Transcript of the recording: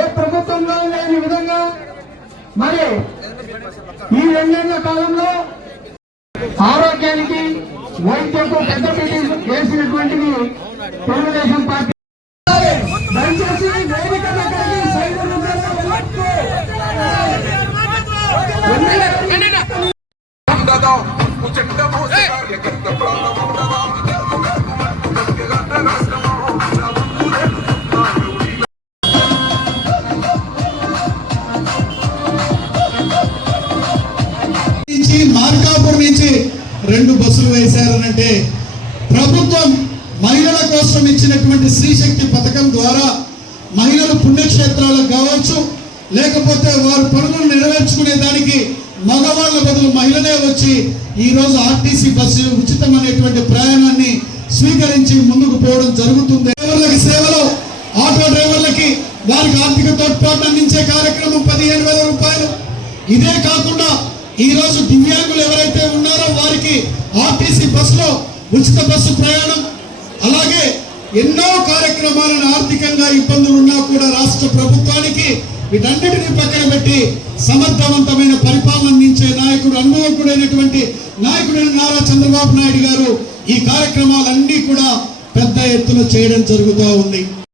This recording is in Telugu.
ఏ ప్రభుత్వంలో లేని విధంగా మరి ఈ 2 ఏళ్ల కాలంలో ఆరోగ్యానికి వైద్యకు పెద్దపీట వేసినటువంటిది తెలుగుదేశం పార్టీ. దయచేసి వేదిక దగ్గరికి మార్కాపూర్ నుంచి 2 బస్సులు వేశారనంటే ప్రభుత్వం మహిళల కోసం ఇచ్చినటువంటి స్త్రీశక్తి పథకం ద్వారా మహిళలు పుణ్యక్షేత్రాలకు కావచ్చు, లేకపోతే వారు పనులను నెరవేర్చుకునే దానికి మగవాళ్ళ బదులు మహిళనే వచ్చి ఈరోజు ఆర్టీసీ బస్సు ఉచితం అనేటువంటి ప్రయాణాన్ని స్వీకరించి ముందుకు పోవడం జరుగుతుంది. డ్రైవర్లకి సేవలో ఆటో డ్రైవర్లకి వారికి ఆర్థిక తోడ్పాటు అందించే కార్యక్రమం 15,000 రూపాయలు. ఇదే కాకుండా ఈ రోజు దివ్యాంగులు ఎవరైతే ఉన్నారో వారికి ఆర్టీసీ బస్సులో ఉచిత బస్సు ప్రయాణం, అలాగే ఎన్నో కార్యక్రమాలను ఆర్థికంగా ఇబ్బందులు ఉన్నా కూడా రాష్ట్ర ప్రభుత్వానికి వీటన్నిటిని పక్కన పెట్టి సమర్థవంతమైన పరిపాలన అందించే నాయకుడు, అనుభవకుడైనటువంటి నాయకుడైన నారా చంద్రబాబు నాయుడు గారు ఈ కార్యక్రమాలన్నీ కూడా పెద్ద ఎత్తున చేయడం జరుగుతూ ఉంది.